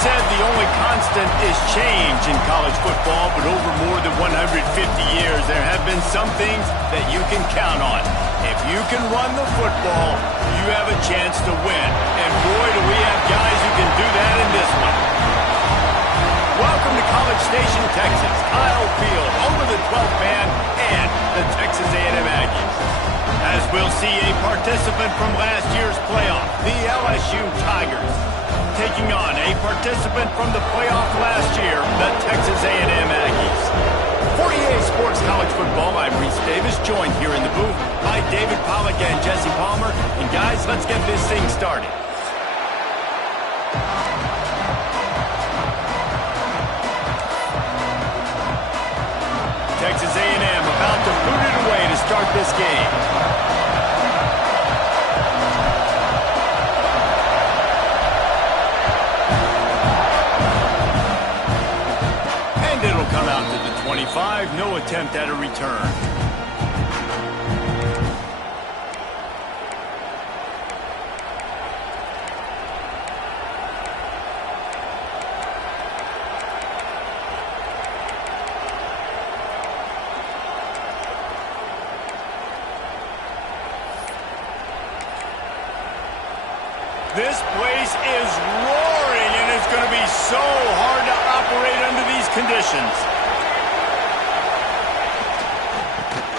said the only constant is change in college football, but over more than 150 years, there have been some things that you can count on. If you can run the football, you have a chance to win. And boy, do we have guys who can do that in this one. Welcome to College Station, Texas. Kyle Field over the 12th man and the Texas A&M Aggies. As we'll see a participant from last year's playoff, the LSU Tigers, taking on a participant from the playoff last year, the Texas A&M Aggies. For EA Sports College Football, I'm Reese Davis, joined here in the booth by David Pollack and Jesse Palmer. And guys, let's get this thing started. Texas A&M about to boot it away to start this game. Come out to the 25, no attempt at a return. This place is roaring, and it's going to be so hard to operate under these conditions.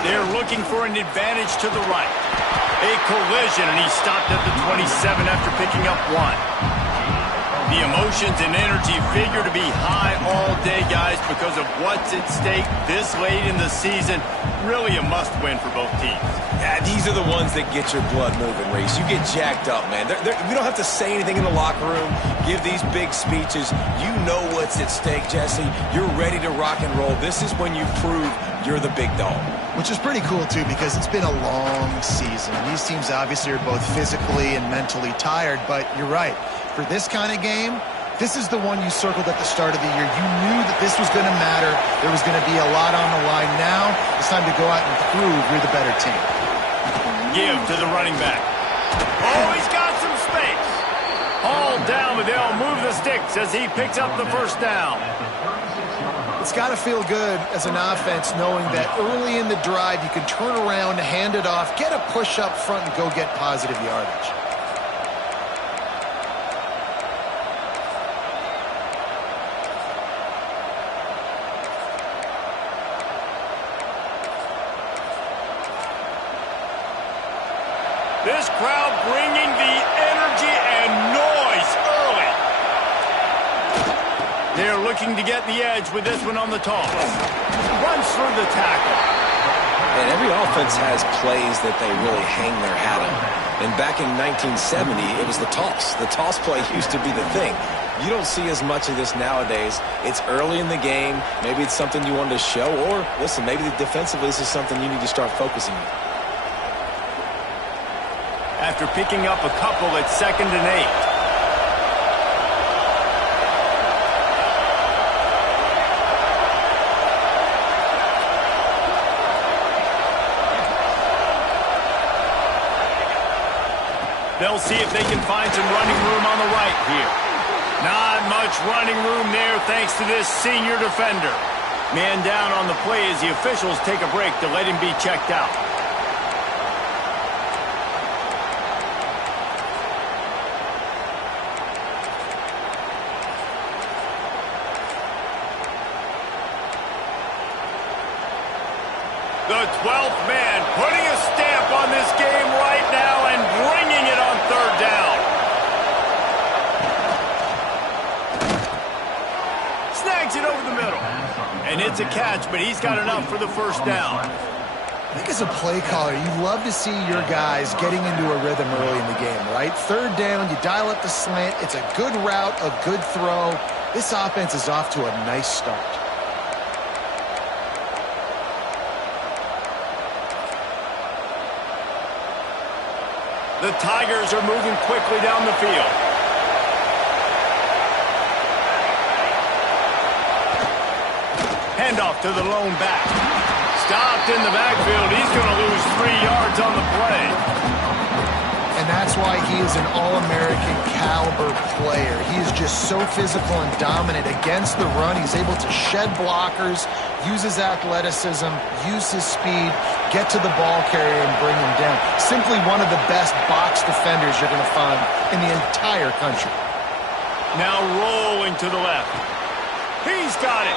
They're looking for an advantage to the right. A collision, and he stopped at the 27 after picking up one. The emotions and energy figure to be high all day, guys, because of what's at stake this late in the season. Really a must-win for both teams. Yeah, these are the ones that get your blood moving, Reese. You get jacked up, man. You don't have to say anything in the locker room, give these big speeches. You know what's at stake, Jesse. You're ready to rock and roll. This is when you prove you're the big dog. Which is pretty cool, too, because it's been a long season. These teams obviously are both physically and mentally tired, but you're right. For this kind of game, this is the one you circled at the start of the year. You knew that this was going to matter. There was going to be a lot on the line. Now it's time to go out and prove you're the better team. Give to the running back. Oh, he's got some space. All down, but they'll move the sticks as he picks up the first down. It's got to feel good as an offense knowing that early in the drive you can turn around, hand it off, get a push up front, and go get positive yardage. This crowd bringing the energy and noise early. They're looking to get the edge with this one on the toss. Runs through the tackle. And every offense has plays that they really hang their hat on. And back in 1970, it was the toss. The toss play used to be the thing. You don't see as much of this nowadays. It's early in the game. Maybe it's something you wanted to show. Or, listen, maybe defensively this is something you need to start focusing on. After picking up a couple at 2nd and 8. They'll see if they can find some running room on the right here. Not much running room there thanks to this senior defender. Man down on the play as the officials take a break to let him be checked out. The 12th man putting a stamp on this game right now and bringing it on 3rd down. Snags it over the middle. And it's a catch, but he's got enough for the first down. I think as a play caller, you love to see your guys getting into a rhythm early in the game, right? 3rd down, you dial up the slant. It's a good route, a good throw. This offense is off to a nice start. The Tigers are moving quickly down the field. Handoff to the lone back. Stopped in the backfield. He's going to lose 3 yards on the play. and that's why he is an All-American caliber player. He is just so physical and dominant against the run. He's able to shed blockers, use his athleticism, use his speed, get to the ball carrier and bring him down. Simply one of the best box defenders you're going to find in the entire country. Now rolling to the left. He's got it.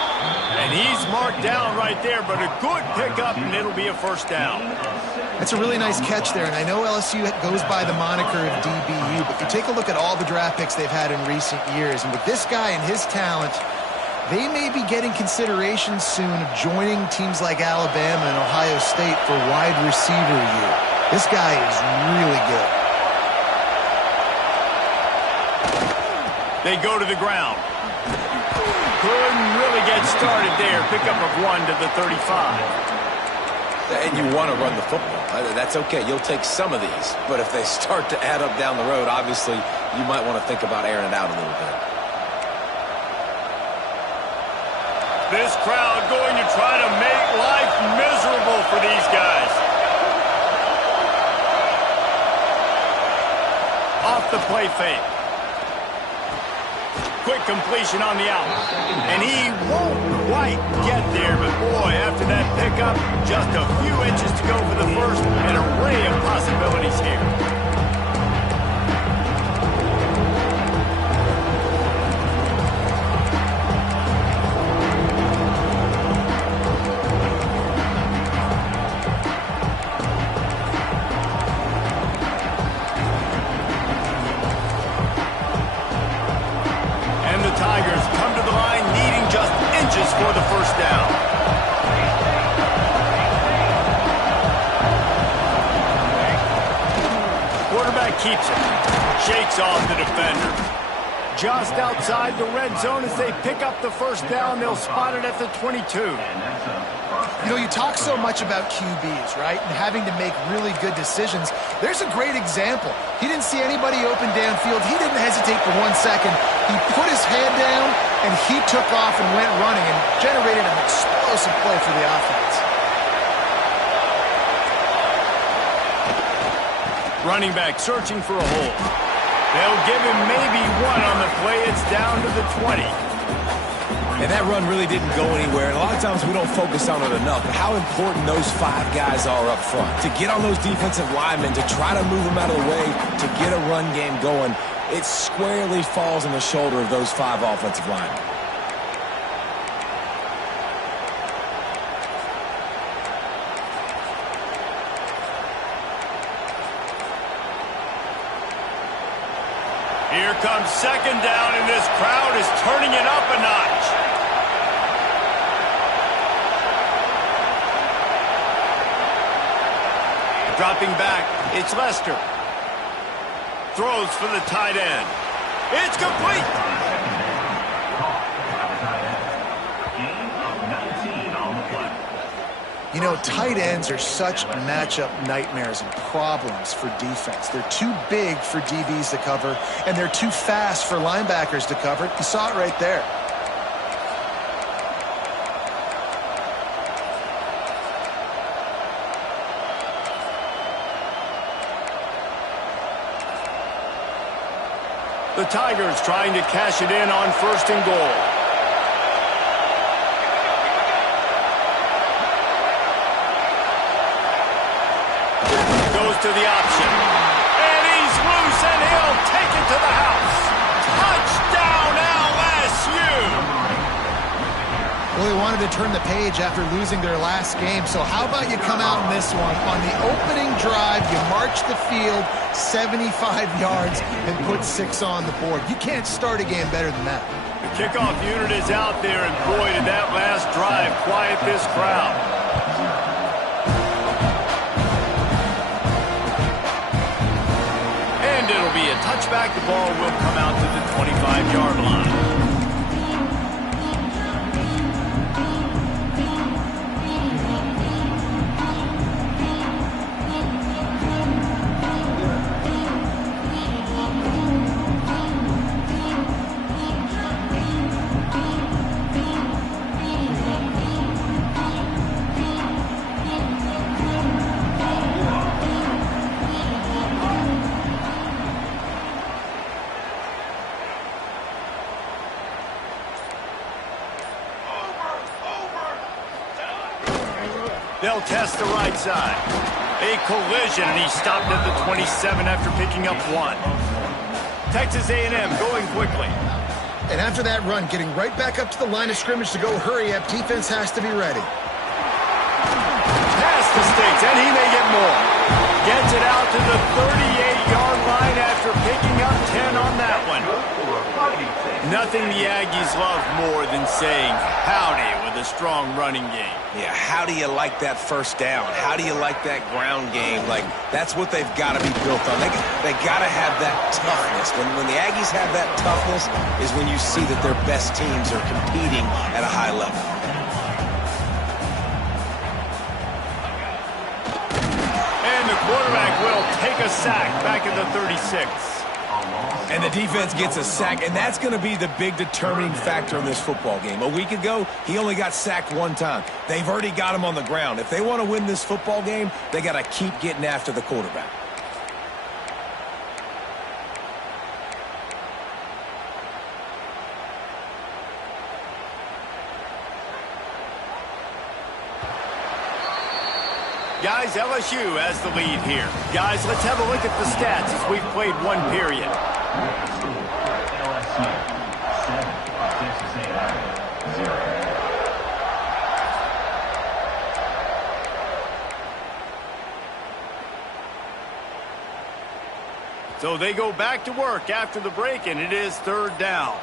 And he's marked down right there, but a good pickup, and it'll be a first down. That's a really nice catch there, and I know LSU goes by the moniker of DBU, but you take a look at all the draft picks they've had in recent years, and with this guy and his talent, they may be getting consideration soon of joining teams like Alabama and Ohio State for wide receiver year. This guy is really good. They go to the ground. Couldn't really get started there. Pickup of 1 to the 35. And you want to run the football. That's okay. You'll take some of these. But if they start to add up down the road, obviously, you might want to think about airing it out a little bit. This crowd going to try to make life miserable for these guys. Off the play fake. Quick completion on the out. And he won't quite get there, but boy, after that pickup, just a few inches to go for the first. An array of possibilities here. Tigers come to the line needing just inches for the first down. Quarterback keeps it. Shakes off the defender. Just outside the red zone as they pick up the first down. They'll spot it at the 22. You know, you talk so much about QBs, right, and having to make really good decisions. There's a great example. He didn't see anybody open downfield. He didn't hesitate for 1 second. He put his head down, and he took off and went running and generated an explosive play for the offense. Running back searching for a hole. They'll give him maybe one on the play. It's down to the 20. And that run really didn't go anywhere. And a lot of times we don't focus on it enough. But how important those 5 guys are up front. To get on those defensive linemen, to try to move them out of the way, to get a run game going, it squarely falls on the shoulder of those 5 offensive linemen. Here comes second down, and this crowd is turning it up a notch. Dropping back, it's Lester. Throws for the tight end. It's complete. You know, tight ends are such matchup nightmares and problems for defense. They're too big for DBs to cover, and they're too fast for linebackers to cover. You saw it right there. The Tigers trying to cash it in on 1st and goal. Goes to the option. And he's loose, and he'll take it to the house. Touchdown, LSU! Well, they wanted to turn the page after losing their last game, so how about you come out in this one? On the opening drive, you march the field 75 yards and put 6 on the board. You can't start a game better than that. The kickoff unit is out there, and boy, did that last drive quiet this crowd. And it'll be a touchback. The ball will come out to the 25-yard line. They'll test the right side. A collision, and he stopped at the 27 after picking up 1. Texas A&M going quickly. And after that run, getting right back up to the line of scrimmage to go hurry up, defense has to be ready. Past the sticks, and he may get more. Gets it out to the 38-yard line after picking up 10 on that one. Nothing the Aggies love more than saying howdy with a strong running game. Yeah, how do you like that first down? How do you like that ground game? Like, that's what they've got to be built on. They got to have that toughness. When the Aggies have that toughness is when you see that their best teams are competing at a high level. And the quarterback will take a sack back at the 36. And the defense gets a sack, and that's going to be the big determining factor in this football game. A week ago, he only got sacked 1 time. They've already got him on the ground. If they want to win this football game, they got to keep getting after the quarterback. Guys, LSU has the lead here. Guys, let's have a look at the stats as we've played 1 period. So they go back to work after the break, and it is 3rd down.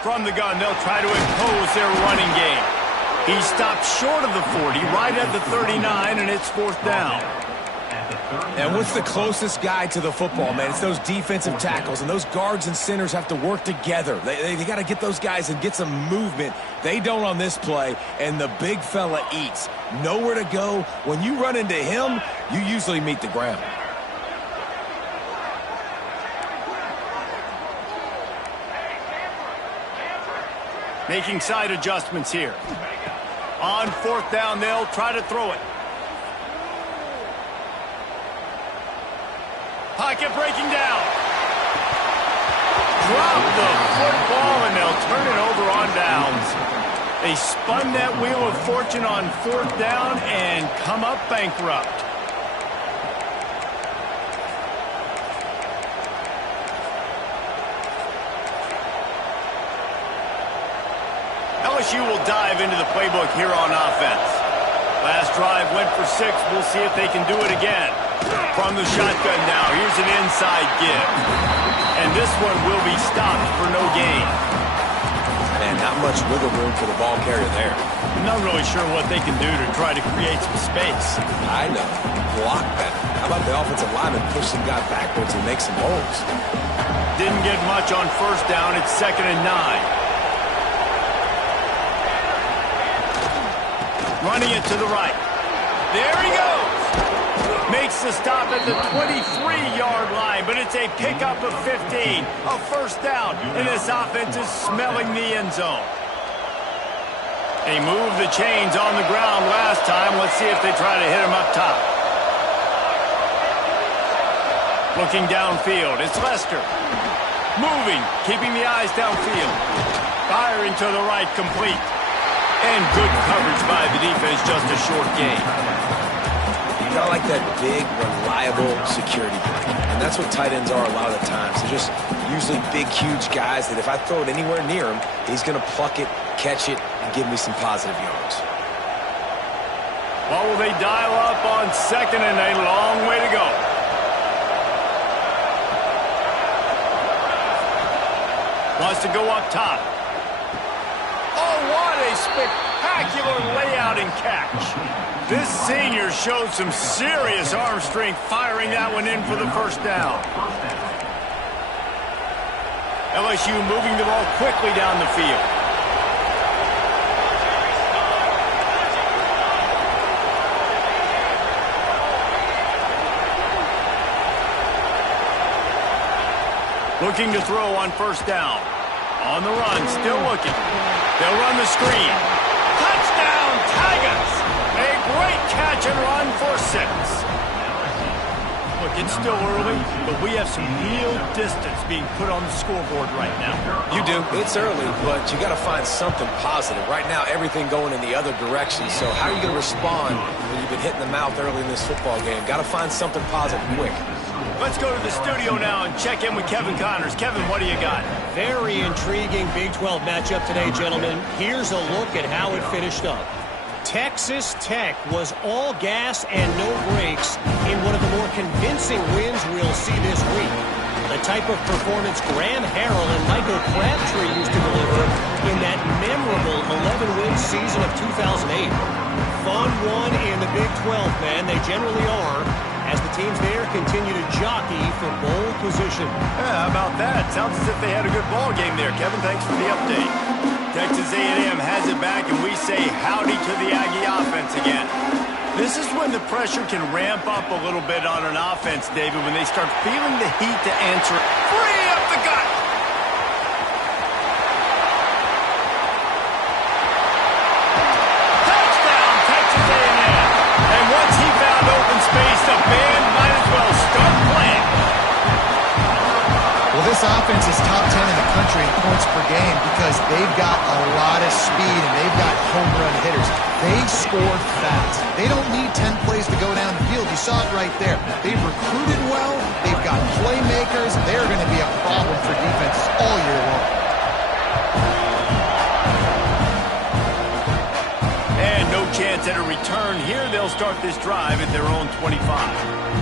From the gun, they'll try to impose their running game. He stopped short of the 40, right at the 39, and it's 4th down. And what's the closest guy to the football, man? It's those defensive tackles, and those guards and centers have to work together. They got to get those guys and get some movement. They don't on this play, and the big fella eats. Nowhere to go. When you run into him, you usually meet the ground. Making side adjustments here. On 4th down, they'll try to throw it. Pocket breaking down. Drop the football, and they'll turn it over on downs. They spun that wheel of fortune on 4th down and come up bankrupt. LSU will dive into the playbook here on offense. Last drive went for 6. We'll see if they can do it again. From the shotgun now, here's an inside give. And this one will be stopped for no gain. Man, not much wiggle room for the ball carrier there. I'm not really sure what they can do to try to create some space. I know. Block better. How about the offensive lineman push some guy backwards and make some holes? Didn't get much on 1st down. It's 2nd and 9. Running it to the right. There he goes. Makes the stop at the 23-yard line, but it's a pickup of 15. A 1st down, and this offense is smelling the end zone. They moved the chains on the ground last time. Let's see if they try to hit him up top. Looking downfield, it's Lester. Moving, keeping the eyes downfield. Firing to the right, complete. And good coverage by the defense, just a short gain. You got like that big, reliable security blanket. And that's what tight ends are a lot of the times. They're just usually big, huge guys that if I throw it anywhere near him, he's going to pluck it, catch it, and give me some positive yards. Well, will they dial up on 2nd and a long way to go? Wants to go up top. Oh, what a spectacular layout and catch. This senior showed some serious arm strength firing that one in for the 1st down. LSU moving the ball quickly down the field. Looking to throw on 1st down. On the run, still looking. They'll run the screen. Touchdown, Tigers! A great catch and run for 6. Look, it's still early, but we have some real distance being put on the scoreboard right now. You do. It's early, but you got to find something positive. Right now, everything going in the other direction. So how are you going to respond when you've been hit in the mouth early in this football game? Got to find something positive quick. Let's go to the studio now and check in with Kevin Connors. Kevin, what do you got? Very intriguing Big 12 matchup today, gentlemen. Here's a look at how it finished up. Texas Tech was all gas and no brakes in one of the more convincing wins we'll see this week. The type of performance Graham Harrell and Michael Crabtree used to deliver in that memorable 11-win season of 2008. Fun one in the Big 12, man. They generally are, as the teams there continue to jockey for bowl position. Yeah, how about that? Sounds as if they had a good ball game there. Kevin, thanks for the update. Texas A&M has it back, and we say howdy to the Aggie offense again. This is when the pressure can ramp up a little bit on an offense, David, when they start feeling the heat to answer. Free up the gut! Touchdown, Texas A&M! And once he found open space, the band might as well start playing. Well, this offense is top 10 in the country in points per game because they've got a lot of speed and they've got home run hitters. They score fast. They don't need 10 plays to go down the field. You saw it right there. They've recruited well. They've got playmakers. They're going to be a problem for defenses all year long. And no chance at a return here. They'll start this drive at their own 25.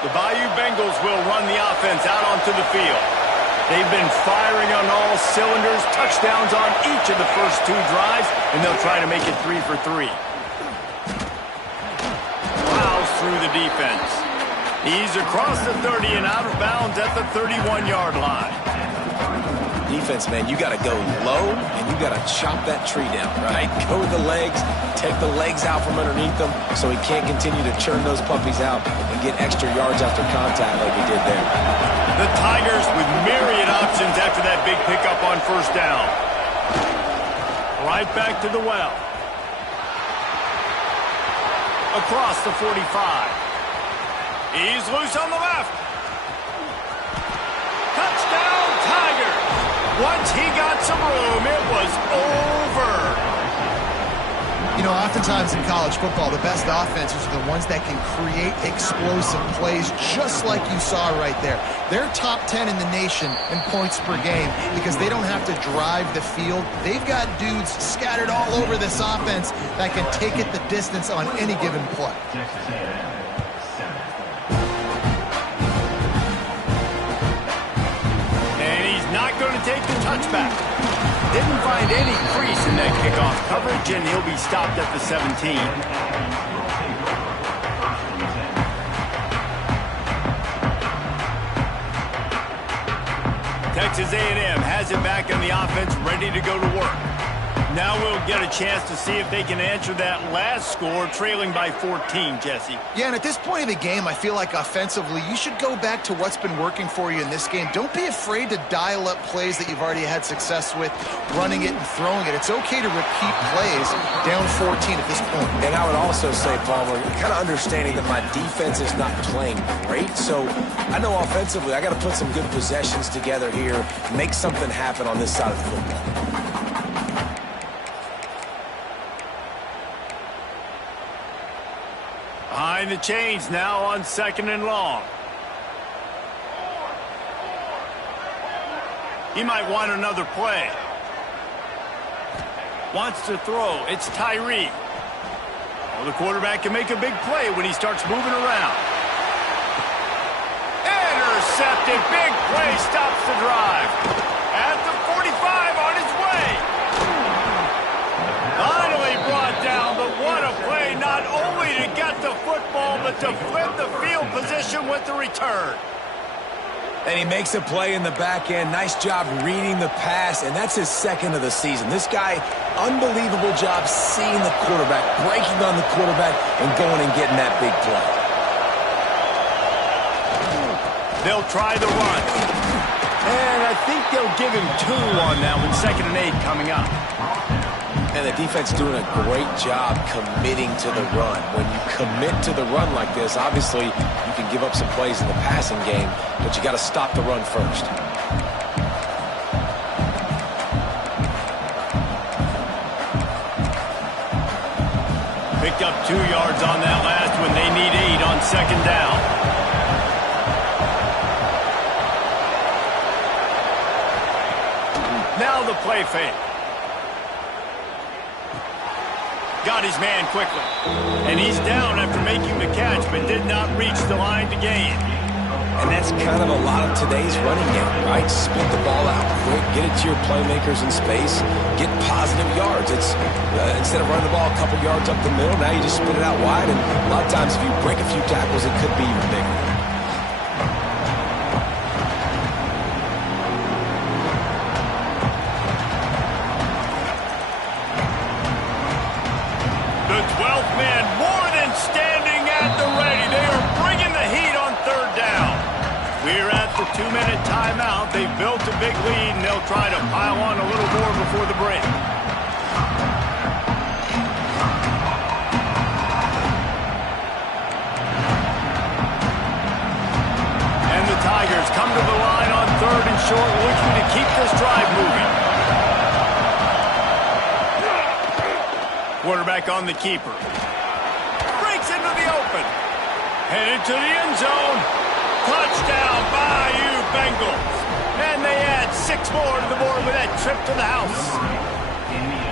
The Bayou Bengals will run the offense out onto the field. They've been firing on all cylinders, touchdowns on each of the first two drives, and they'll try to make it 3 for 3. Plows through the defense. He's across the 30 and out of bounds at the 31-yard line. Defense, man, you got to go low, and you got to chop that tree down, right? Go with the legs, take the legs out from underneath them so he can't continue to churn those puppies out and get extra yards after contact like he did there. The Tigers with myriad options after that big pickup on first down. Right back to the well. Across the 45. He's loose on the left. Touchdown, Tigers. Once he got some room, it was over. You know, oftentimes in college football, the best offenses are the ones that can create explosive plays, just like you saw right there. They're top 10 in the nation in points per game because they don't have to drive the field. They've got dudes scattered all over this offense that can take it the distance on any given play. And he's not going to take the touchback. Didn't find any crease in that kickoff coverage, and he'll be stopped at the 17. Texas A&M has it back on the offense, ready to go to work. Now we'll get a chance to see if they can answer that last score, trailing by 14, Jesse. Yeah, and at this point of the game, I feel like offensively, you should go back to what's been working for you in this game. Don't be afraid to dial up plays that you've already had success with, running it and throwing it. It's okay to repeat plays down 14 at this point. And I would also say, Palmer, kind of understanding that my defense is not playing great, so I know offensively I got to put some good possessions together here, make something happen on this side of the football. Behind the chains now on 2nd and long. He might want another play. Wants to throw. It's Tyree. Well, the quarterback can make a big play when he starts moving around. Intercepted. Big play stops the drive. At the 45 on his way. Finally brought down, but what a play, not only to get the football, but to flip the field position with the return. And he makes a play in the back end. Nice job reading the pass, and that's his second of the season. This guy, unbelievable job seeing the quarterback, breaking on the quarterback, and going and getting that big play. They'll try the run. And I think they'll give him 2 on that one. 2nd and 8 coming up. And the defense doing a great job committing to the run. When you commit to the run like this, obviously you can give up some plays in the passing game, but you got to stop the run first. Picked up 2 yards on that last one. They need 8 on 2nd down. Now the play fake. Got his man quickly. And he's down after making the catch, but did not reach the line to gain. And that's kind of a lot of today's running game, right? Split the ball out quick, get it to your playmakers in space, get positive yards. It's instead of running the ball a couple yards up the middle, now you just spit it out wide, and a lot of times if you break a few tackles, it could be even bigger. The 12th man more than standing at the ready. They are bringing the heat on 3rd down. We're at the 2-minute timeout. They've built a big lead, and they'll try to pile on a little more before the break. And the Tigers come to the line on 3rd and short, looking to keep this drive moving. Quarterback on the keeper. Breaks into the open. Headed to the end zone. Touchdown, Bayou Bengals. And they add 6 more to the board with that trip to the house.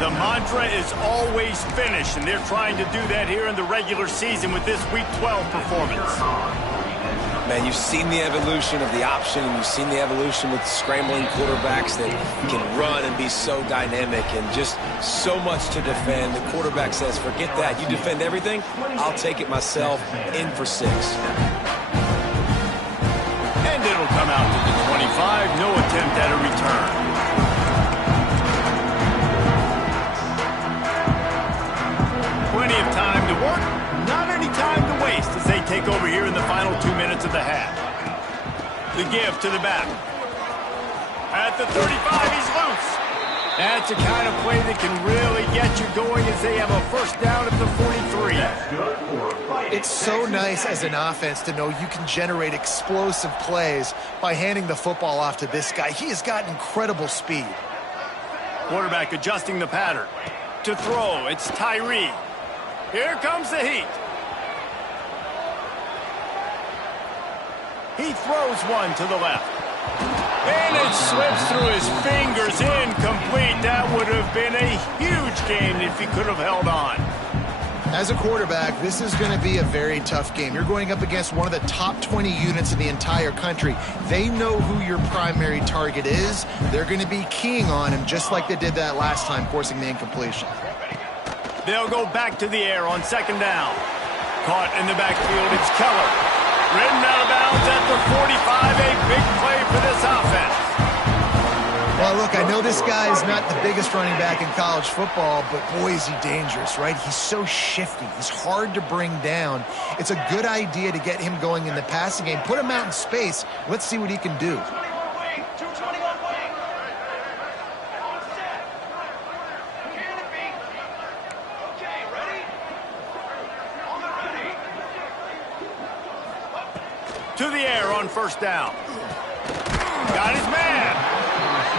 The mantra is always finish, and they're trying to do that here in the regular season with this Week 12 performance. Man, you've seen the evolution of the option, and you've seen the evolution with scrambling quarterbacks that can run and be so dynamic and just so much to defend. The quarterback says, forget that. You defend everything, I'll take it myself. In for 6. And it'll come out to the 25. No attempt at a return. Plenty of time to work. Not any time to waste as they take over here in the final 2 minutes of the half. The give to the back. At the 35, he's loose. That's the kind of play that can really get you going as they have a 1st down at the 43. It's so nice as an offense to know you can generate explosive plays by handing the football off to this guy. He has got incredible speed. Quarterback adjusting the pattern. To throw, it's Tyree. Here comes the heat. He throws one to the left. And it slips through his fingers. Incomplete. That would have been a huge gain if he could have held on. As a quarterback, this is going to be a very tough game. You're going up against one of the top 20 units in the entire country. They know who your primary target is. They're going to be keying on him just like they did that last time, forcing the incompletion. They'll go back to the air on 2nd down. Caught in the backfield, it's Keller. Ridden out of bounds at the 45, a big play for this offense. Well, look, I know this guy is not the biggest running back in college football, but boy, is he dangerous, right? He's so shifty. He's hard to bring down. It's a good idea to get him going in the passing game. Put him out in space. Let's see what he can do. To the air on 1st down. Got his man.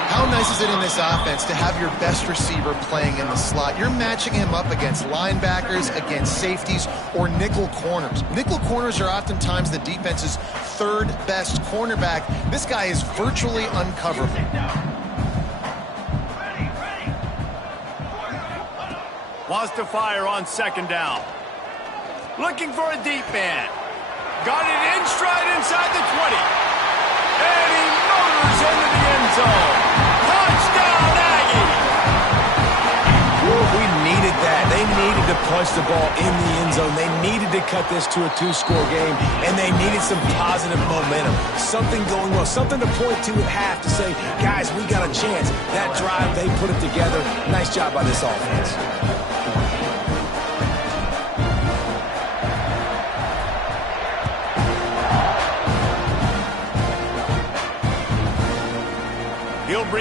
How nice is it in this offense to have your best receiver playing in the slot? You're matching him up against linebackers, against safeties, or nickel corners. Nickel corners are oftentimes the defense's 3rd best cornerback. This guy is virtually uncoverable. Wants to fire on 2nd down. Looking for a deep man. Got it in stride inside the 20. And he motors into the end zone. Touchdown, Aggie! Well, we needed that. They needed to punch the ball in the end zone. They needed to cut this to a 2-score game, and they needed some positive momentum. Something going well, something to point to at half to say, guys, we got a chance. That drive, they put it together. Nice job by this offense.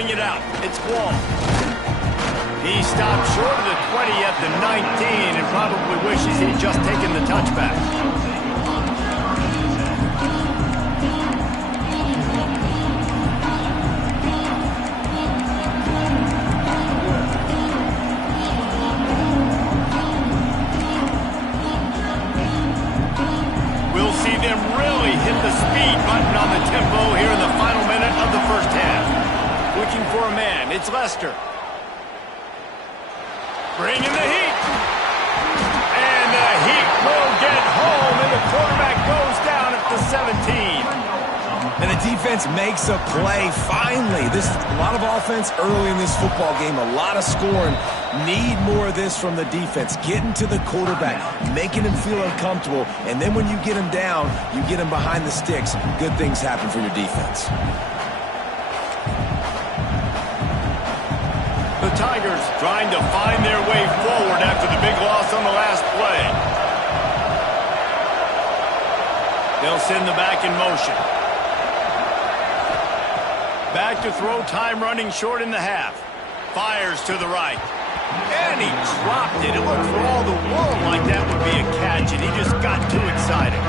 bring it out. It's Wall. He stopped short of the 20 at the 19 and probably wishes he'd just taken the touchback. We'll see them really hit the speed button on the tempo here in the final minute of the first half. Looking for a man. It's Lester. Bringing the heat. And the heat will get home, and the quarterback goes down at the 17. And the defense makes a play, finally. This a lot of offense early in this football game, a lot of scoring. Need more of this from the defense. Getting to the quarterback, making him feel uncomfortable, and then when you get him down, you get him behind the sticks. Good things happen for your defense. The Tigers trying to find their way forward after the big loss on the last play. They'll send the back in motion. Back to throw, time running short in the half. Fires to the right. And he dropped it. It looked for all the world like that would be a catch, and he just got too excited.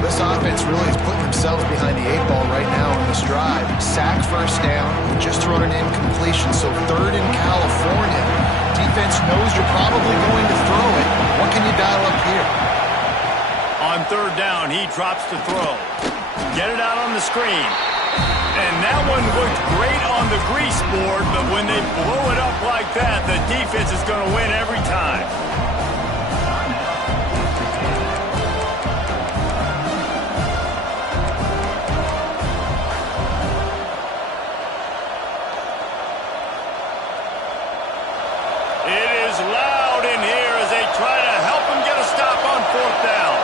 This offense really is putting themselves behind the 8 ball right now on this drive. Sack first down, just thrown an incompletion, so third in California. Defense knows you're probably going to throw it. What can you dial up here? On third down, he drops to throw. Get it out on the screen. And that one looked great on the grease board, but when they blow it up like that, the defense is going to win every time. It is loud in here as they try to help him get a stop on fourth down.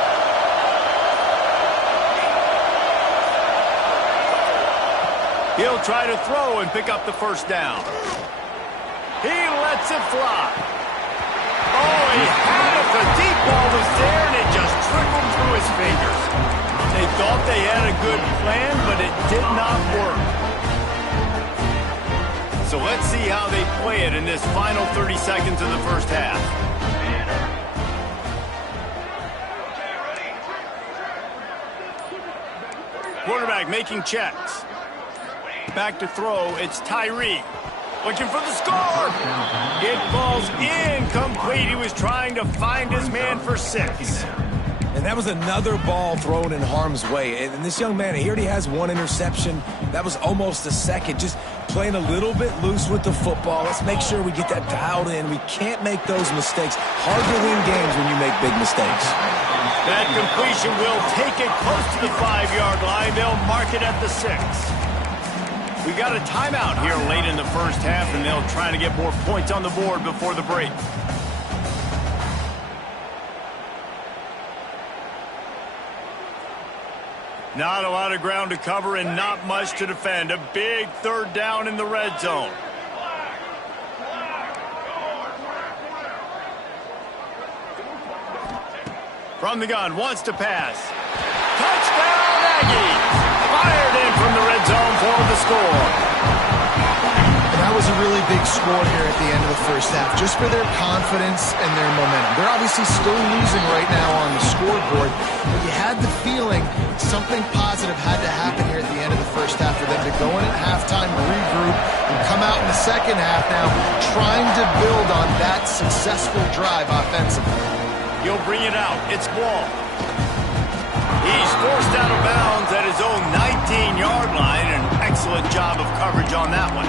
He'll try to throw and pick up the first down. He lets it fly. Oh, he had it. The deep ball was there, and it just trickled through his fingers. They thought they had a good plan, but it did not work. So let's see how they play it in this final 30 seconds of the first half. Quarterback making checks. Back to throw, it's Tyree. Looking for the score. It falls incomplete. He was trying to find his man for 6. And that was another ball thrown in harm's way. And this young man, he already has one interception. That was almost a second. Just playing a little bit loose with the football. Let's make sure we get that dialed in. We can't make those mistakes. Hard to win games when you make big mistakes. That completion will take it close to the 5-yard line. They'll mark it at the 6. We got a timeout here late in the first half, and they'll try to get more points on the board before the break. Not a lot of ground to cover and not much to defend. A big third down in the red zone. From the gun, wants to pass. Touchdown, Aggies! Fired in from the red zone for the score. And that was a really big score here at the end of the first half, just for their confidence and their momentum. They're obviously still losing right now on the scoreboard, but you had the feeling something positive had to happen here at the end of the first half for them to go in at halftime, regroup, and come out in the second half now trying to build on that successful drive offensively. He'll bring it out. It's Wall. He's forced out of bounds at his own 19-yard line. An excellent job of coverage on that one.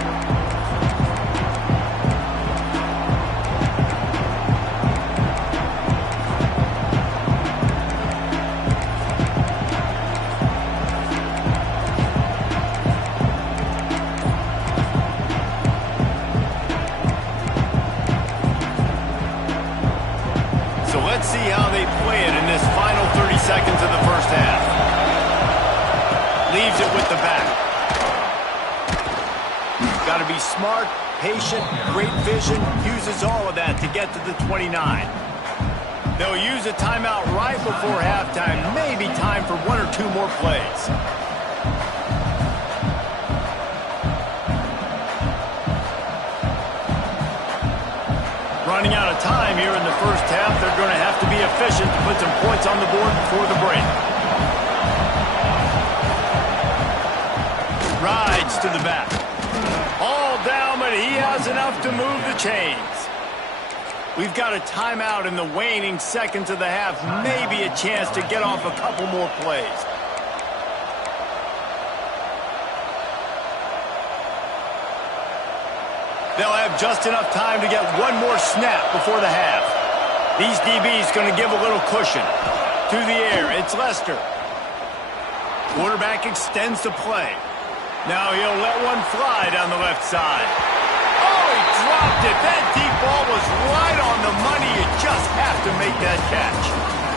So let's see how they play it in this final 30 seconds of the first half. Leaves it with the back. Got to be smart, patient, great vision. Uses all of that to get to the 29. They'll use a timeout right before halftime. Maybe time for 1 or 2 more plays. Running out of time here in the first half. They're going to have to be efficient to put some points on the board before the break. Rides to the back. All down, but he has enough to move the chains. We've got a timeout in the waning seconds of the half. Maybe a chance to get off a couple more plays. They'll have just enough time to get one more snap before the half. These DBs going to give a little cushion. To the air, it's Lester. Quarterback extends the play. Now he'll let one fly down the left side. Oh, he dropped it. That deep ball was right on the money. You just have to make that catch.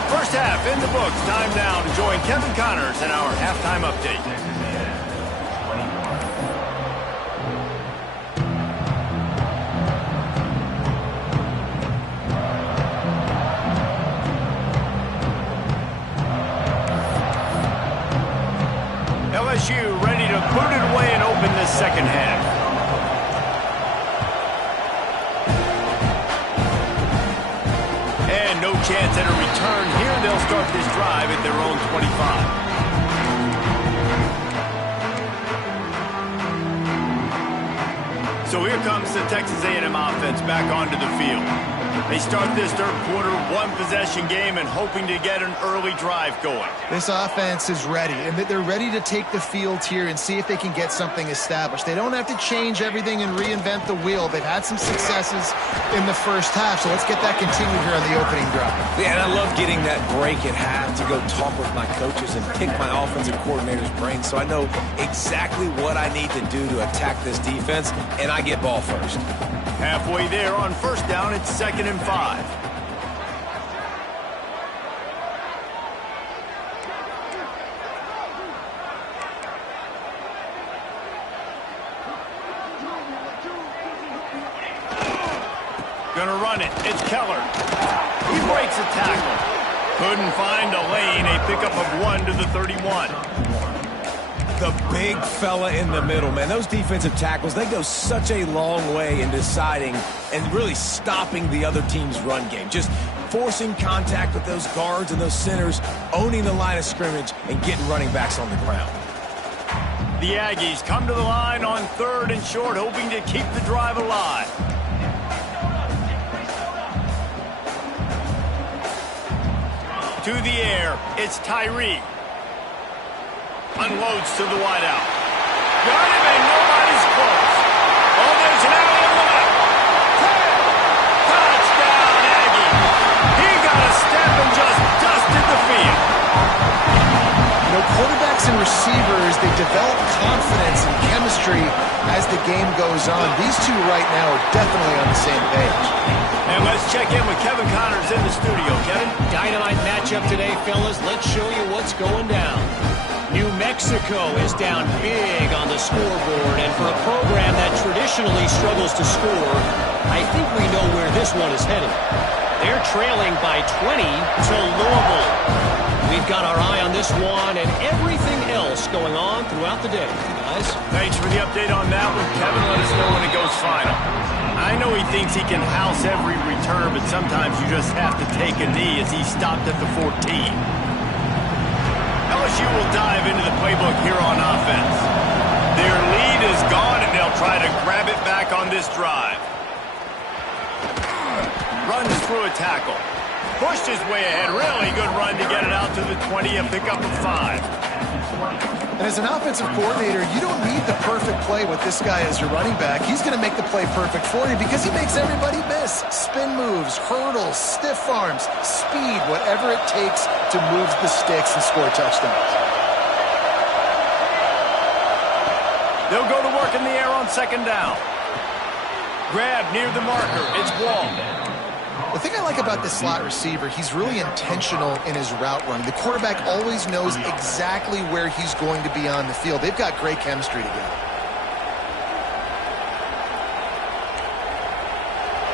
First half in the books. Time now to join Kevin Connors in our halftime update. LSU ready to put it away and open this second half. And no chance at a return here. They'll start this drive at their own 25. So here comes the Texas A&M offense back onto the field. They start this third quarter, one-possession game, and hoping to get an early drive going. This offense is ready, and they're ready to take the field here and see if they can get something established. They don't have to change everything and reinvent the wheel. They've had some successes in the first half, so let's get that continued here on the opening drive. Yeah, and I love getting that break at half to go talk with my coaches and pick my offensive coordinator's brain so I know exactly what I need to do to attack this defense, and I get ball first. Halfway there on first down, it's 2nd and 5. Gonna run it. It's Keller. He breaks a tackle. Couldn't find a lane. A pickup of 1 to the 31. The big fella in the middle, man. Those defensive tackles, they go such a long way in deciding and really stopping the other team's run game. Just forcing contact with those guards and those centers, owning the line of scrimmage, and getting running backs on the ground. The Aggies come to the line on 3rd and short, hoping to keep the drive alive. To the air, it's Tyree. Unloads to the wideout. Got him and nobody's close. Oh, there's an alley left. Touchdown, Aggie. He got a step and just dusted the field. You know, quarterbacks and receivers, they develop confidence and chemistry as the game goes on. These two right now are definitely on the same page. And let's check in with Kevin Connors in the studio. Kevin? Dynamite matchup today, fellas. Let's show you what's going down. New Mexico is down big on the scoreboard, and for a program that traditionally struggles to score, I think we know where this one is headed. They're trailing by 20 to Louisville. We've got our eye on this one and everything else going on throughout the day, guys. Thanks for the update on that one, Kevin. Let us know when it goes final. I know he thinks he can house every return, but sometimes you just have to take a knee as he stopped at the 14. LSU will dive into the playbook here on offense. Their lead is gone, and they'll try to grab it back on this drive. Runs through a tackle. Pushed his way ahead. Really good run to get it out to the 20, a pickup of 5. And as an offensive coordinator, you don't need the perfect play with this guy as your running back. He's going to make the play perfect for you because he makes everybody miss. Spin moves, hurdles, stiff arms, speed, whatever it takes to move the sticks and score touchdowns. They'll go to work in the air on 2nd down. Grab near the marker. It's Wall. The thing I like about this slot receiver, he's really intentional in his route run. The quarterback always knows exactly where he's going to be on the field. They've got great chemistry together.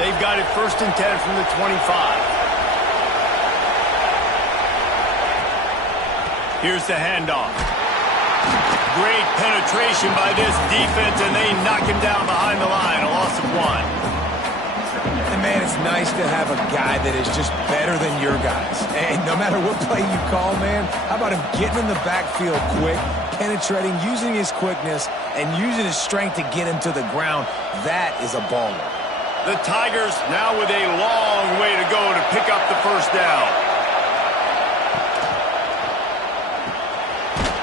They've got it 1st and 10 from the 25. Here's the handoff. Great penetration by this defense, and they knock him down behind the line. A loss of 1. And man, it's nice to have a guy that is just better than your guys. And no matter what play you call, man, how about him getting in the backfield quick, penetrating, using his quickness, and using his strength to get him to the ground? That is a baller. The Tigers now with a long way to go to pick up the first down.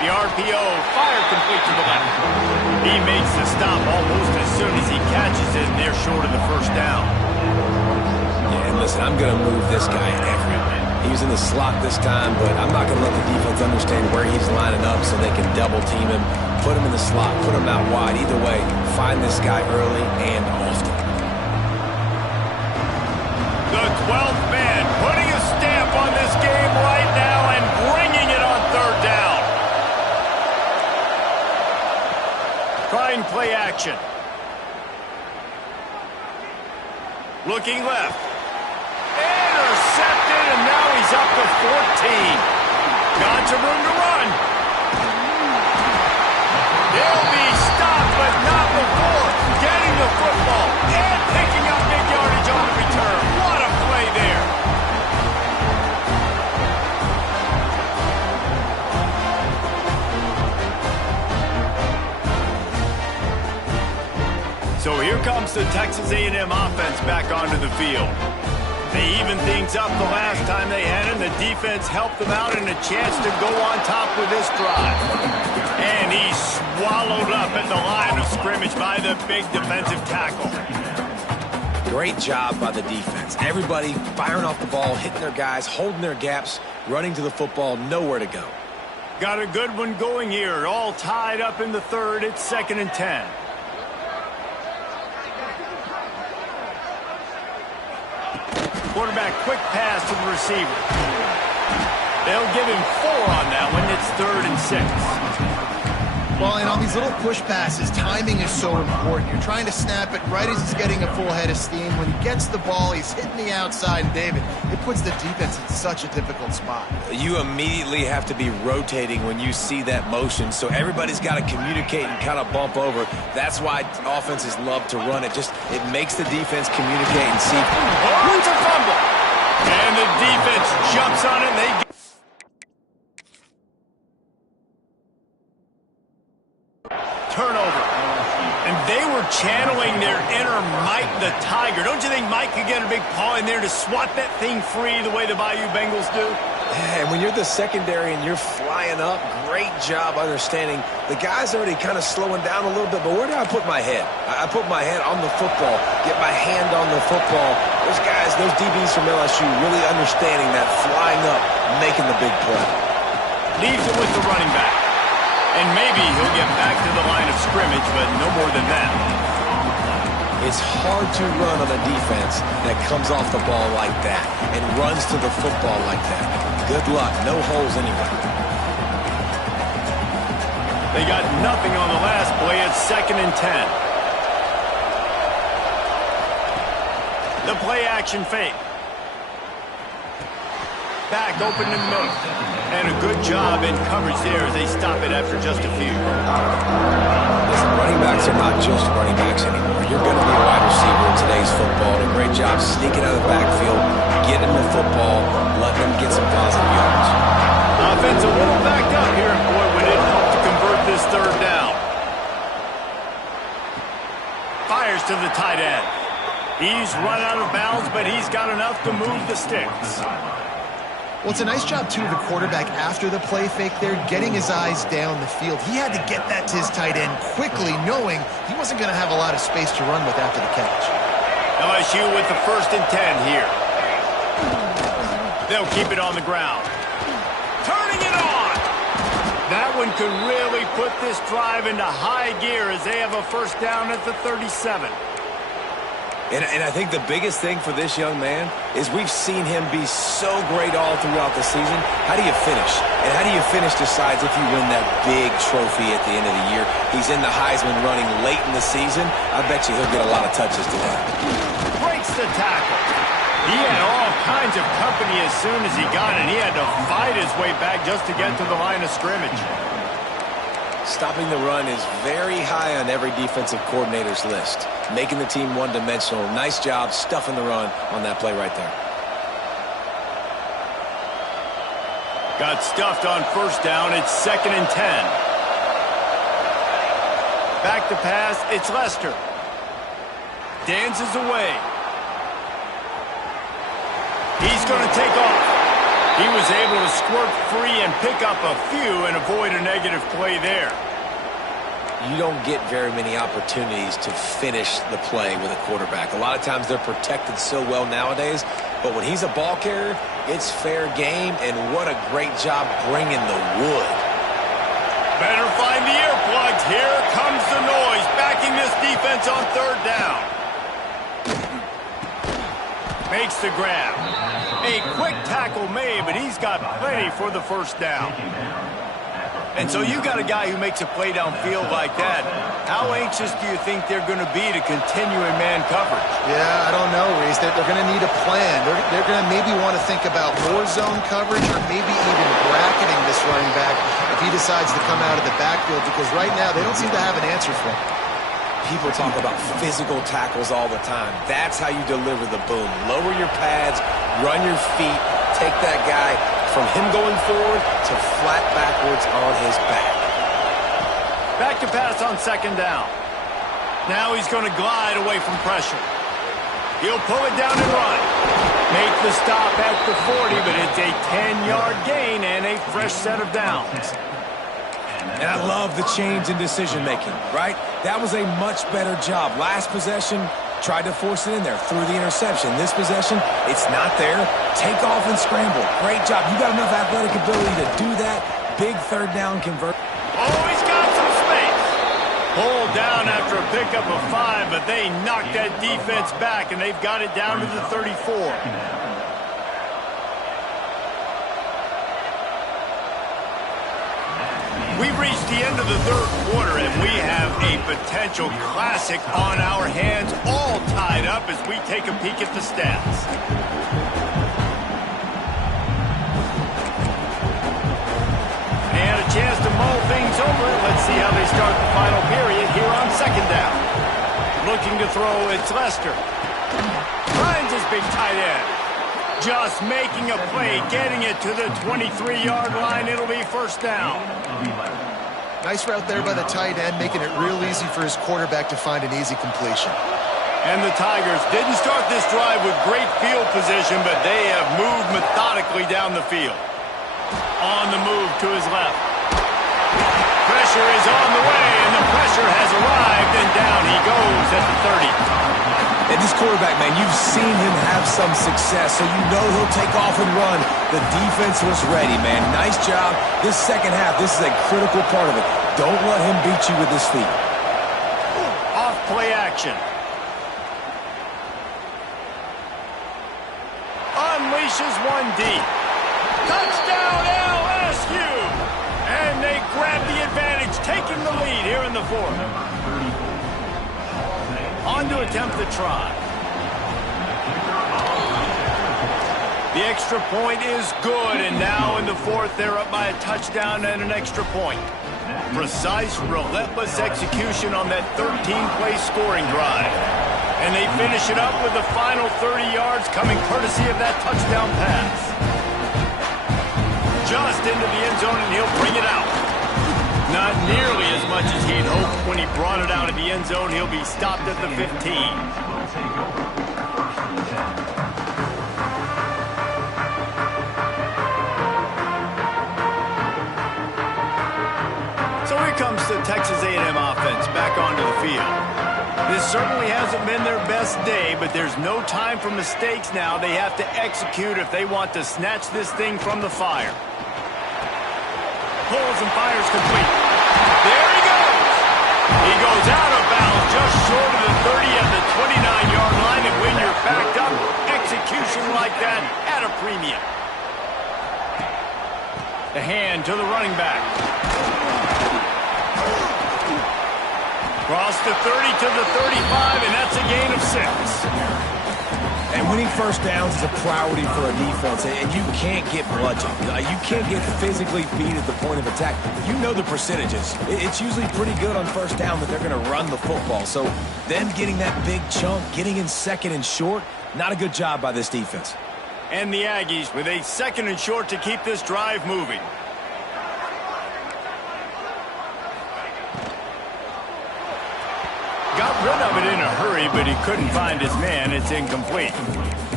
The RPO fired complete to the left. He makes the stop almost as soon as he catches it, and they're short of the first down. Yeah, and listen, I'm going to move this guy everywhere. He was in the slot this time, but I'm not going to let the defense understand where he's lining up so they can double team him, put him in the slot, put him out wide. Either way, find this guy early and often. The 12th man putting a stamp on this game right now and bringing it on third down. Trying play action. Looking left. Intercepted, and now he's up to 14. Got some room to run. They'll be stopped, but not before getting the football and picking up big yardage on the return. What a play there. So here comes the Texas A&M offense back onto the field. They evened things up the last time they had him. The defense helped them out and a chance to go on top with this drive. And he's swallowed up at the line of scrimmage by the big defensive tackle. Great job by the defense. Everybody firing off the ball, hitting their guys, holding their gaps, running to the football, nowhere to go. Got a good one going here. All tied up in the third. It's 2nd and 10. Quarterback quick pass to the receiver. They'll give him 4 on that one. It's 3rd and 6. Well, and on these little push passes, timing is so important. You're trying to snap it right as he's getting a full head of steam. When he gets the ball, he's hitting the outside. And, David, it puts the defense in such a difficult spot. You immediately have to be rotating when you see that motion, so everybody's got to communicate and kind of bump over. That's why offenses love to run it. It makes the defense communicate and see. Oh, it's a fumble. And the defense jumps on it, and they get turnover. And they were channeling their inner Mike the Tiger. Don't you think Mike could get a big paw in there to swat that thing free the way the Bayou Bengals do? Yeah, and when you're the secondary and you're flying up, great job understanding. The guy's already kind of slowing down a little bit, but where do I put my head? I put my head on the football, get my hand on the football. Those guys, those DBs from LSU really understanding that, flying up, making the big play. Leaves it with the running back. And maybe he'll get back to the line of scrimmage, but no more than that. It's hard to run on a defense that comes off the ball like that and runs to the football like that. Good luck. No holes anywhere. They got nothing on the last play. It's 2nd and 10. The play action fake. Back open in the middle. And a good job in coverage there as they stop it after just a few. Listen, running backs are not just running backs anymore. You're going to be a wide receiver in today's football. And a great job sneaking out of the backfield, getting the football, letting them get some positive yards. Offense a little backed up here, and boy, would it help to convert this third down. Fires to the tight end. He's run out of bounds, but he's got enough to move the sticks. Well, it's a nice job, too, of the quarterback after the play fake there, getting his eyes down the field. He had to get that to his tight end quickly, knowing he wasn't going to have a lot of space to run with after the catch. LSU with the 1st and 10 here. They'll keep it on the ground. Turning it on! That one could really put this drive into high gear as they have a first down at the 37. And I think the biggest thing for this young man is we've seen him be so great all throughout the season. How do you finish? And how do you finish decides if you win that big trophy at the end of the year. He's in the Heisman running late in the season. I bet you he'll get a lot of touches today. Breaks the tackle. He had all kinds of company as soon as he got it. He had to fight his way back just to get to the line of scrimmage. Stopping the run is very high on every defensive coordinator's list. Making the team one-dimensional. Nice job stuffing the run on that play right there. Got stuffed on first down. It's 2nd and 10. Back to pass. It's Lester. Dances away. He's going to take off. He was able to squirt free and pick up a few and avoid a negative play there. You don't get very many opportunities to finish the play with a quarterback. A lot of times they're protected so well nowadays, but when he's a ball carrier, it's fair game, and what a great job bringing the wood. Better find the earplugs. Here comes the noise, backing this defense on 3rd down. Makes the grab. A quick tackle made, but he's got plenty for the 1st down. And so you got a guy who makes a play downfield like that. How anxious do you think they're going to be to continue in man coverage? Yeah, I don't know, Reese. They're going to need a plan. They're going to maybe want to think about more zone coverage or maybe even bracketing this running back if he decides to come out of the backfield, because right now they don't seem to have an answer for him. People talk about physical tackles all the time. That's how you deliver the boom. Lower your pads, run your feet, take that guy from him going forward to flat backwards on his back. Back to pass on 2nd down. Now he's going to glide away from pressure. He'll pull it down and run. Make the stop at the 40, but it's a 10-yard gain and a fresh set of downs. And I love the change in decision-making, right? That was a much better job. Last possession, tried to force it in there, threw the interception. This possession, it's not there. Take off and scramble. Great job. You got enough athletic ability to do that. Big 3rd down convert. Oh, he's got some space. Pulled down after a pickup of 5, but they knocked that defense back, and they've got it down to the 34. We've reached the end of the 3rd quarter, and we have a potential classic on our hands, all tied up as we take a peek at the stats. They had a chance to mull things over. Let's see how they start the final period here on 2nd down. Looking to throw, it's Lester. Finds his big tight end. Just making a play, getting it to the 23-yard line. It'll be 1st down. Nice route there by the tight end, making it real easy for his quarterback to find an easy completion. And the Tigers didn't start this drive with great field position, but they have moved methodically down the field. On the move to his left. Pressure is on the way, and the pressure has arrived, and down he goes at the 30. And this quarterback, man, you've seen him have some success, so you know he'll take off and run. The defense was ready, man. Nice job. This 2nd half, this is a critical part of it. Don't let him beat you with his feet. Off play action. Unleashes one deep. Touchdown LSU! And they grab the advantage, taking the lead here in the 4th. On to attempt the try. The extra point is good, and now in the 4th, they're up by a touchdown and an extra point. Precise, relentless execution on that 13-play scoring drive. And they finish it up with the final 30 yards coming courtesy of that touchdown pass. Just into the end zone, and he'll bring it out. Not nearly as much as he'd hoped when he brought it out of the end zone. He'll be stopped at the 15. So here comes the Texas A&M offense back onto the field. This certainly hasn't been their best day, but there's no time for mistakes now. They have to execute if they want to snatch this thing from the fire. Pulls and fires complete. There he goes. He goes out of bounds just short of the 30 at the 29-yard line, and when you're backed up, execution like that at a premium. The hand to the running back. Cross the 30 to the 35, and that's a gain of 6. And winning first downs is a priority for a defense, and you can't get bludgeoned. You can't get physically beat at the point of attack. You know the percentages. It's usually pretty good on first down that they're going to run the football. So them getting that big chunk, getting in second and short, not a good job by this defense. And the Aggies with a second and short to keep this drive moving. Got rid of it in a hurry, but he couldn't find his man. It's incomplete.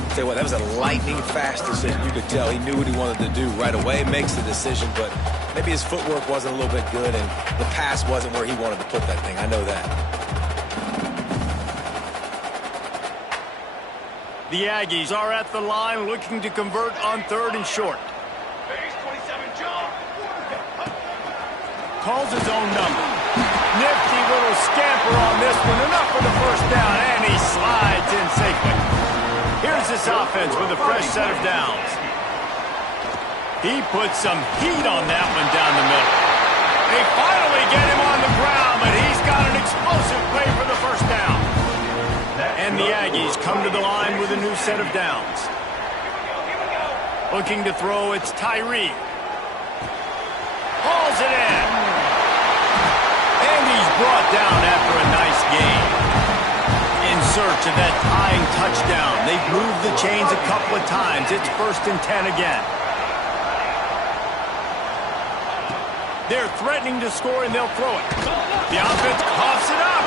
Tell you what, that was a lightning fast decision. You could tell he knew what he wanted to do right away, makes the decision, but maybe his footwork wasn't a little bit good and the pass wasn't where he wanted to put that thing. I know that. The Aggies are at the line looking to convert on third and short. Calls his own number. Nifty little scamper on this one. Enough for the first down, and he slides in safely. Here's this offense with a fresh set of downs. He puts some heat on that one down the middle. They finally get him on the ground, but he's got an explosive play for the first down. And the Aggies come to the line with a new set of downs. Looking to throw, it's Tyree. Hauls it in. And he's brought down after a nice gain. In search of that tying touchdown. They've moved the chains a couple of times. It's 1st and 10 again. They're threatening to score, and they'll throw it. The offense coughs it up.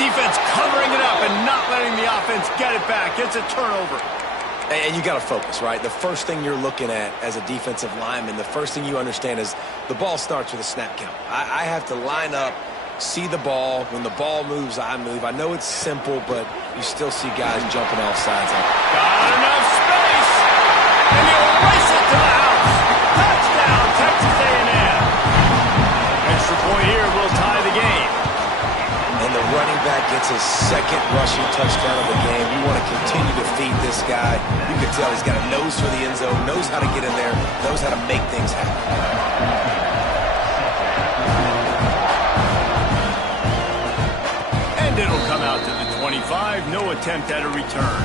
Defense covering it up and not letting the offense get it back. It's a turnover. And you got to focus, right? The first thing you're looking at as a defensive lineman, the first thing you understand is the ball starts with a snap count. I have to line up, see the ball. When the ball moves, I move. I know it's simple, but you still see guys jumping off sides. Got enough space, and he'll race it to the house. Touchdown, Texas A&M. Extra point here will tie the game. And the running back gets his second rushing touchdown of the game. You want to continue to feed this guy. You can tell he's got a nose for the end zone, knows how to get in there, knows how to make things happen. And it'll come out to the 25. No attempt at a return.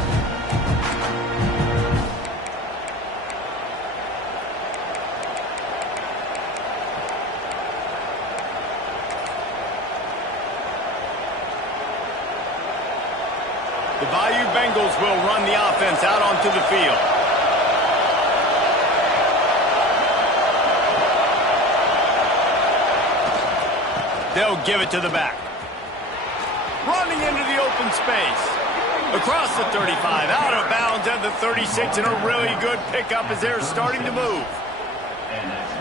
The Bayou Bengals will run the offense out onto the field. They'll give it to the back. Running into the open space. Across the 35, out of bounds at the 36, and a really good pickup as they're starting to move.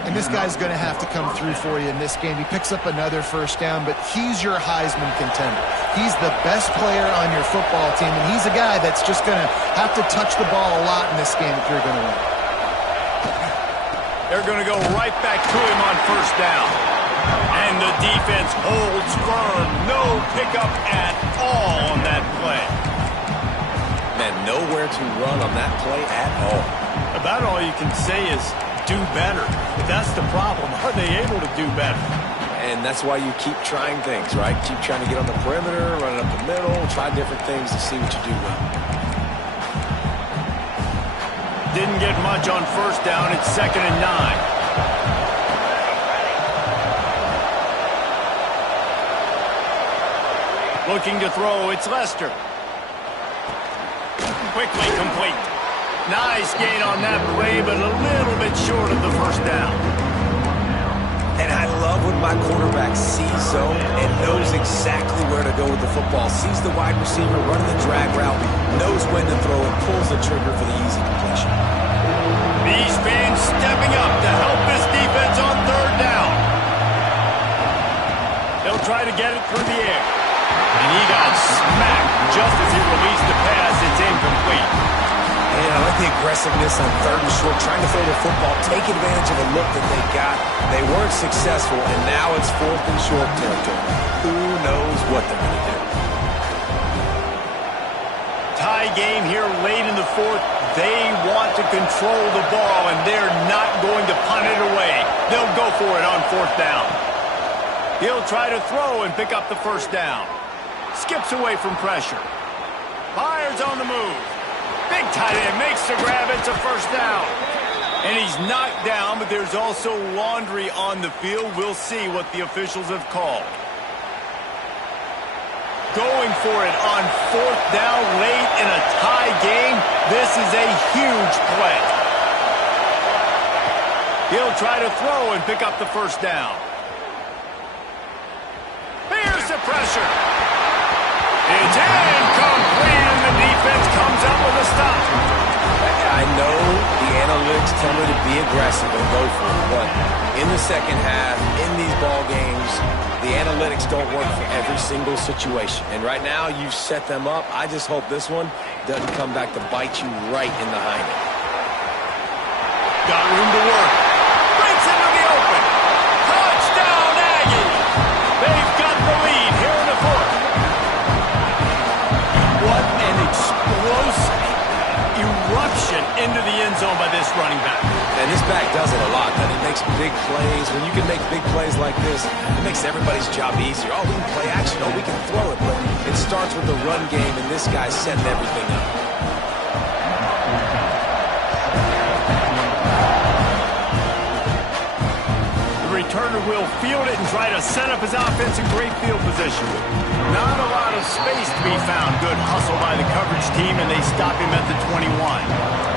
And this guy's going to have to come through for you in this game. He picks up another first down, but he's your Heisman contender. He's the best player on your football team, and he's a guy that's just going to have to touch the ball a lot in this game if you're going to win. They're going to go right back to him on first down. And the defense holds firm. No pickup at all on that play. Man, nowhere to run on that play at all. About all you can say is do better. That's the problem. Are they able to do better? And that's why you keep trying things, right? Keep trying to get on the perimeter, run it up the middle, try different things to see what you do well. Didn't get much on first down. It's 2nd and 9. Looking to throw, it's Lester. Quickly complete. Nice gain on that play, but a little bit short of the first down. And I love when my quarterback sees zone and knows exactly where to go with the football. Sees the wide receiver running the drag route, knows when to throw it, pulls the trigger for the easy completion. These fans stepping up to help this defense on third down. They'll try to get it through the air. And he got smacked just as he released the pass. It's incomplete. And I like the aggressiveness on third and short, trying to throw the football, take advantage of a look that they got. They weren't successful, and now it's 4th and short territory. Who knows what they're going to do? Tie game here late in the 4th. They want to control the ball, and they're not going to punt it away. They'll go for it on 4th down. He'll try to throw and pick up the first down. Skips away from pressure. Fires on the move. Big tight end makes the grab. It's a first down. And he's knocked down, but there's also laundry on the field. We'll see what the officials have called. Going for it on fourth down late in a tie game. This is a huge play. He'll try to throw and pick up the first down. Here's the pressure. It's incomplete, and the defense comes up with a stop. I know the analytics tell me to be aggressive and go for it, but in the second half, in these ball games, the analytics don't work for every single situation. And right now, you've set them up. I just hope this one doesn't come back to bite you right in the hind end. Got room to work. Breaks into the open. Touchdown, Aggies. They've got the lead here in the fourth. What an explosive eruption into the end zone by this running back. And this back does it a lot. He makes big plays. When you can make big plays like this, it makes everybody's job easier. Oh, we can play action. Oh, we can throw it. But it starts with the run game, and this guy's setting everything up. The returner will field it and try to set up his offense in great field position. Not a lot of space to be found. Good hustle by the coverage team, and they stop him at the 21.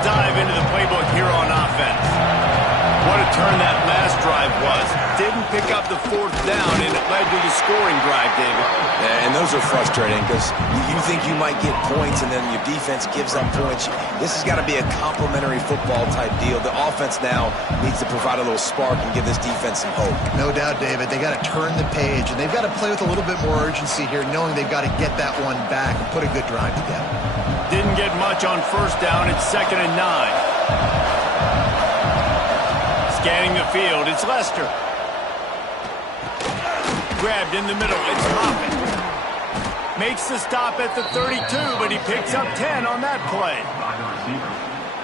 Dive into the playbook here on offense. What a turn that last drive was. Didn't pick up the fourth down, and it led to the scoring drive, David. Yeah, and those are frustrating because you think you might get points, and then your defense gives up points. This has got to be a complementary football type deal. The offense now needs to provide a little spark and give this defense some hope. No doubt, David. They got to turn the page, and they've got to play with a little bit more urgency here, knowing they've got to get that one back and put a good drive together. Didn't get much on first down. It's 2nd and 9. Scanning the field. It's Lester. Grabbed in the middle. It's Moffitt. Makes the stop at the 32, but he picks up 10 on that play.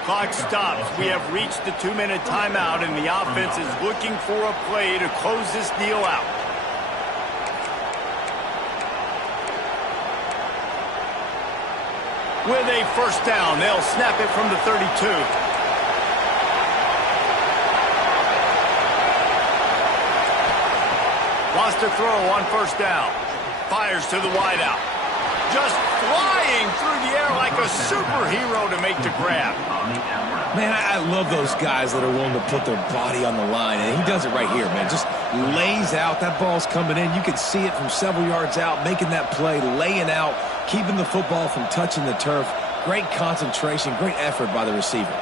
Clock stops. We have reached the 2-minute timeout, and the offense is looking for a play to close this deal out. With a first down, they'll snap it from the 32. Lost a throw on first down. Fires to the wideout. Just flying through the air like a superhero to make the grab. Man, I love those guys that are willing to put their body on the line, and he does it right here, man. Just lays out. That ball's coming in. You can see it from several yards out, making that play, laying out, keeping the football from touching the turf. Great concentration, great effort by the receiver.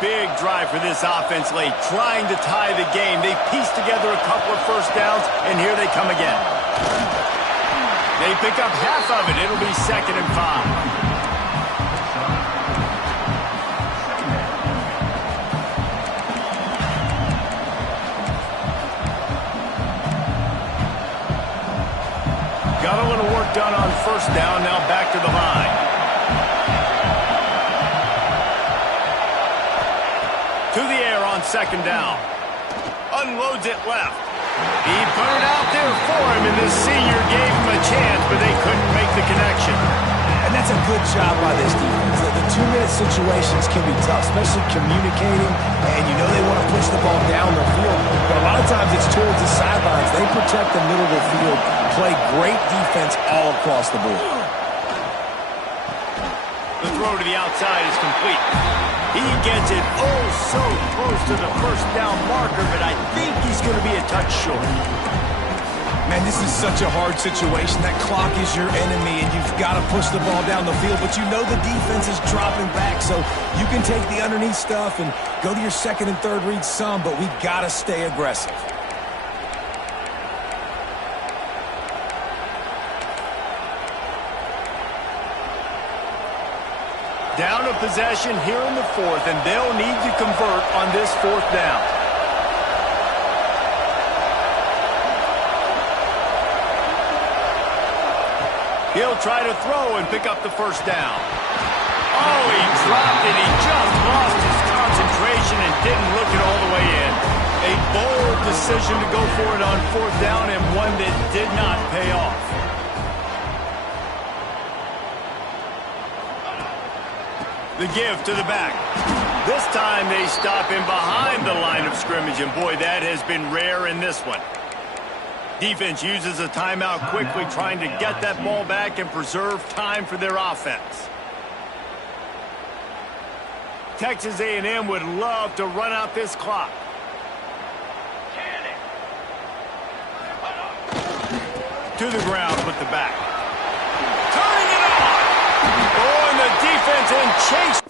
Big drive for this offense late, trying to tie the game. They pieced together a couple of first downs, and here they come again. They pick up half of it. It'll be 2nd and 5. Got a little work done on first down, now back to the line. To the air on 2nd down. Unloads it left. He put it out there for him, and this senior gave him a chance, but they couldn't make the connection. And that's a good job by this defense. The 2-minute situations can be tough, especially communicating, and you know they want to push the ball down the field, but a lot of times it's towards the sidelines. They protect the middle of the field, play great defense all across the board. The throw to the outside is complete. He gets it oh so close to the first down marker, but I think he's going to be a touch short. Man, this is such a hard situation. That clock is your enemy, and you've got to push the ball down the field, but you know the defense is dropping back, so you can take the underneath stuff and go to your second and third read some, but we've got to stay aggressive. Down a possession here in the fourth, and they'll need to convert on this fourth down. He'll try to throw and pick up the first down. Oh, he dropped it. He just lost his concentration and didn't look it all the way in. A bold decision to go for it on fourth down and one that did not pay off. The give to the back. This time they stop him behind the line of scrimmage, and boy, that has been rare in this one. Defense uses a timeout quickly, trying to get that ball back and preserve time for their offense. Texas A&M would love to run out this clock. To the ground with the back. Turning it on! Oh, and the defense in chase.